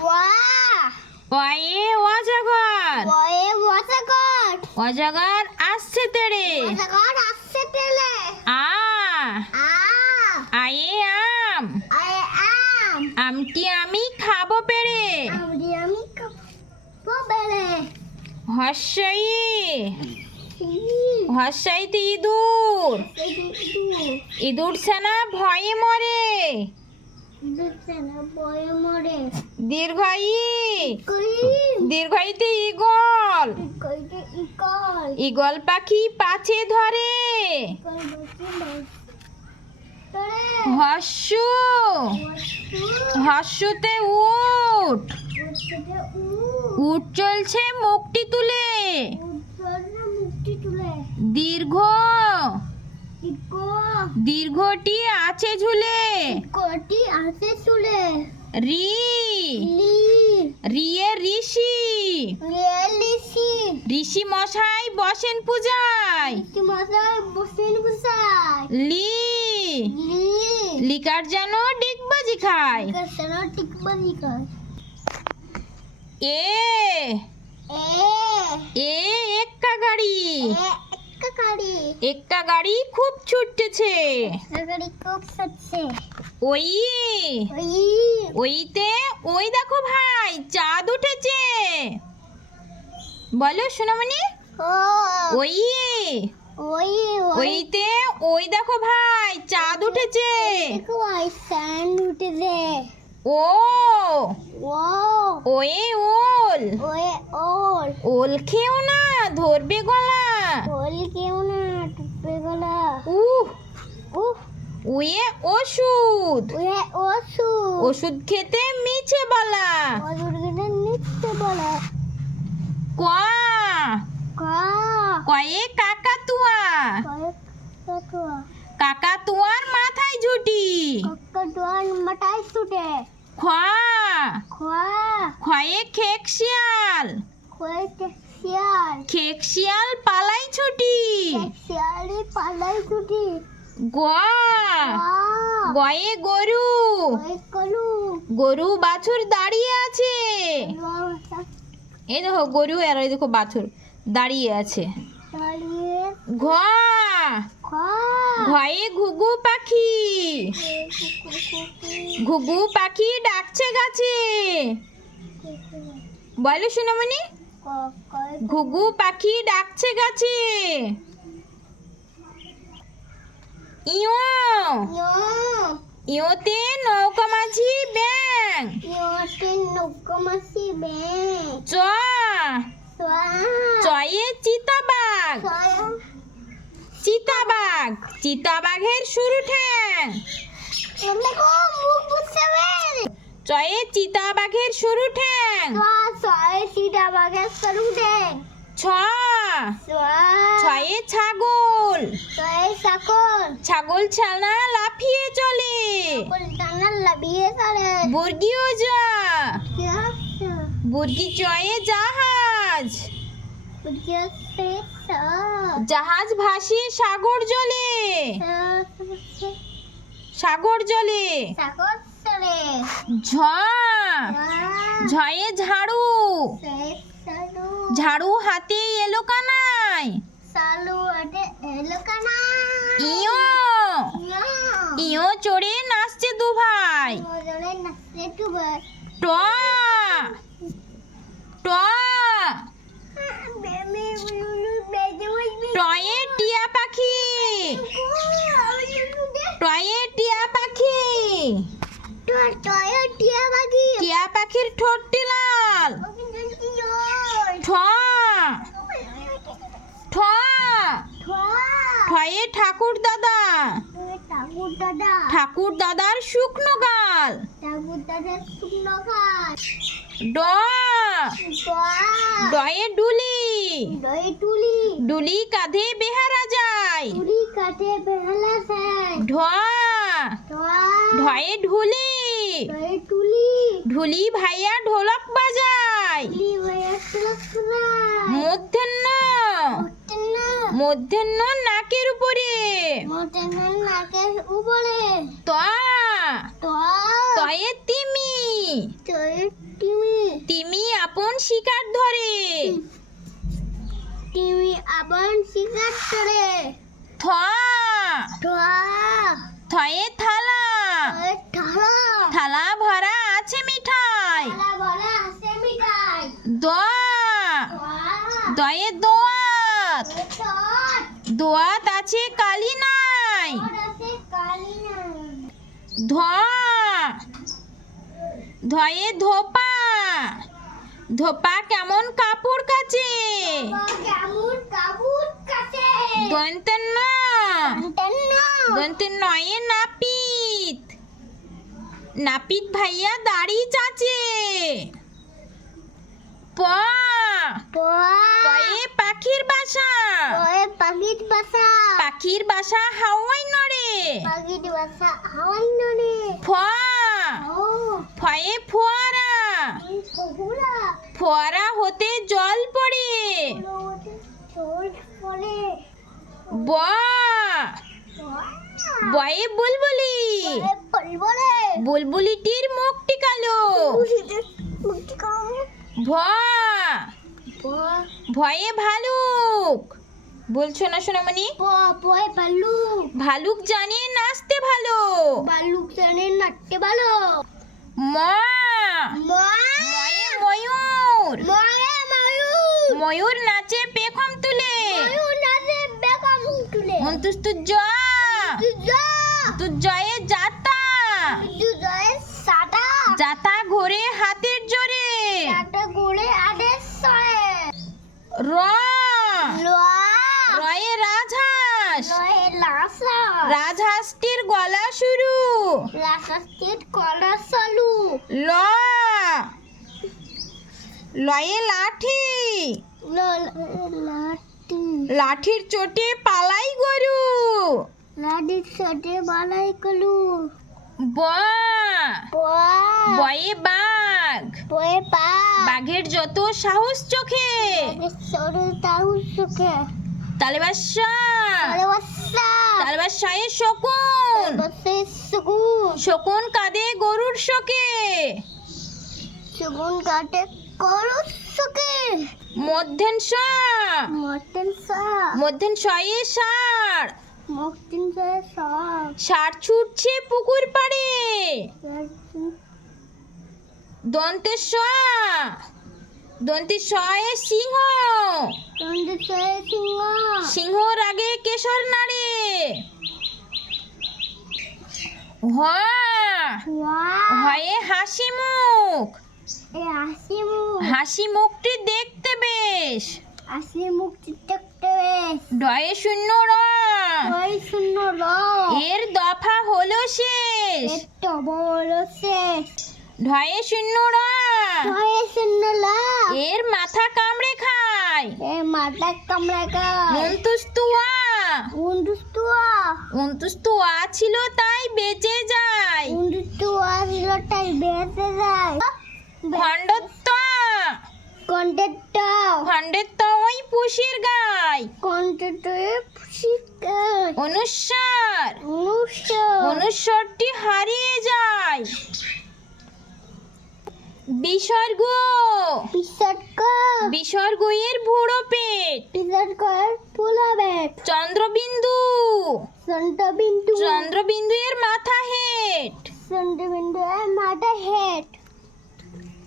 ওয়া ওয়ে অজগর ওয়ে ওয়াটাগর অজগর আসছে তেড়ে ওয়াটাগর আসছে তেলে আ আ আয়ে আম আই আম আমটি আমি খাবো পেড়ে আমি বেলে হর্ষই হর্ষাইতে ইঁদুর ইঁদুর ছানা ভয়ে মরে দীর্ঘই দীর্ঘইতে ঈগল ঈগল পাখি পাছে ধরে হর্ষু হর্ষুতে উট উট চলছে মুখটি তুলে দীর্ঘ দীর্ঘটি আছে ঝুলে রি রিয়ে ঋষি ঋষি মশাই বসেন পূজায় লি লিকার যেন ডিগবাজি খায় এ এ এক্কা গাড়ি একটা গাড়ি খুব ছুটতেছে ওই ওইতে ওই দেখো ভাই চাঁদ উঠেছে বলো সোনামণি ওই ওইতে ওই দেখো ভাই চাঁদ উঠেছে ও ওয়ে ওল ওল খেও না ধরবে গলা উয়ে ওষুধ ওষুধ খেতে মিছে বলা ক কয়ে কাকাতুয়া কাকাতুয়ার মাথায় ঝুটি খ খয়ে খেক শিয়াল খেক শিয়াল পালাই ছুটি গ গয়ে গরু গরু বাছুর দাঁড়িয়ে আছে এই দেখো গরু আর এই দেখো বাছুর দাঁড়িয়ে আছে ঘ ঘয়ে ঘুঘু পাখি ঘুঘু পাখি ডাকছে গাছে বলো সোনামণি ঘুঘু পাখি ডাকছে গাছে ইয়ো ইয়োতে নৌকা মাঝি ব্যাং চ চয়ে চিতাবাঘ চিতাবাঘ চিতাবাঘের শুরু ঠ্যাং চয়ে চিতাবাঘের শুরু ঠ্যাং ছ ছয়ে ছাগল ছাগল ছানা লাফিয়ে চলে বর্গীয় যা বর্গী চয়ে জাহাজ জাহাজ ভাসিয়ে সাগর জলে সাগর জলে ঝ ঝয়ে ঝাড়ু ঝাড়ু হাতে এলো কানাই ইয়ো ইয়ো চড়ে নাচছে দু ভাই ট ট টয়ে টিয়া পাখি টয়ে টিয়া পাখি টিয়া পাখির ঠোঁটটি লাল ঠ ঠ ঠয়ে ঠাকুর দাদা ঠাকুর দাদার শুকনো গাল ড ডয়ে ডুলি ডুলি কাঁধে বেহারা যায় ঢ ঢয়ে ঢুলি ঢুলি ভাইয়া ঢোলক বাজায় মধ্যাহ্ন মধ্যাহ্ন নাকের উপরে ত তয়ে তিমি তিমি তিমি আপন শিকার ধরে তিমি আবার শিকার করে থ ধোয়া থয়ে থালা ঠালা থালা ভরা আছে মিঠাই থালা ভরা আছে মিঠাই দ দয়ে দোয়াত দোয়াত আছে কালি নাই ধ ধয়ে ধোপা ধোপা কেমন কাপড় কাচে দন্তের ন দন্তের নয়ে নাপিত নাপিত ভাইয়া দাড়ি চাচে প পয়ে পাখির বাসা পাখির বাসা পাখির বাসা হাওয়াই নড়ে পাখির বাসা হাওয়াই নড়ে ফ ফয়ে ফোয়ারা ফোয়ারা হতে জল পড়ে ব বয়ে বুলবুলি বুলবুলিটির মুখটি কালো ভ ভয়ে ভালুক বলছো না সোনামণি ভালুক জানে নাচতে ভালো বালুক জানে নাচতে ভালো ম ময়ে ময়ূর ময়ূর নাচে পেখম তুলে অন্তুস্তু জ তু জয়ে যাতা যাতা ঘোরে হাতের জোরে র রয়ে রাজহাঁস রাজহাঁসটির গলা শুরু ল লয়ে লাঠি লাঠির চোটে পালাই গরু ব বয়ে বাঘ বাঘের যত সাহস চোখে তালবাসায়ে শকুন শকুন কাঁদে গরুর শোকে মধ্যেন শয়ে ষাঁড় ষাঁড় ছুটছে পুকুর পাড়ে দন্তের শয়ে সিংহ সিংহ রাগে কেশর নাড়ে হয়ে হাসি মুখ হাসি মুখটি দেখতে বেশ ডয়ে শূন্য র এর দফা হলো শেষ ঢয়ে শূন্য র এর মাথা কামড়ে খায় অন্তুস্তুয়া ছিল তাই বেঁচে যায় খণ্ডের ওই পুষির গায় অনুস্বরটি হারিয়ে যায় বিসর্গ এর বুড়ো পেট চন্দ্রবিন্দু চন্দ্রবিন্দু এর মাথা হেট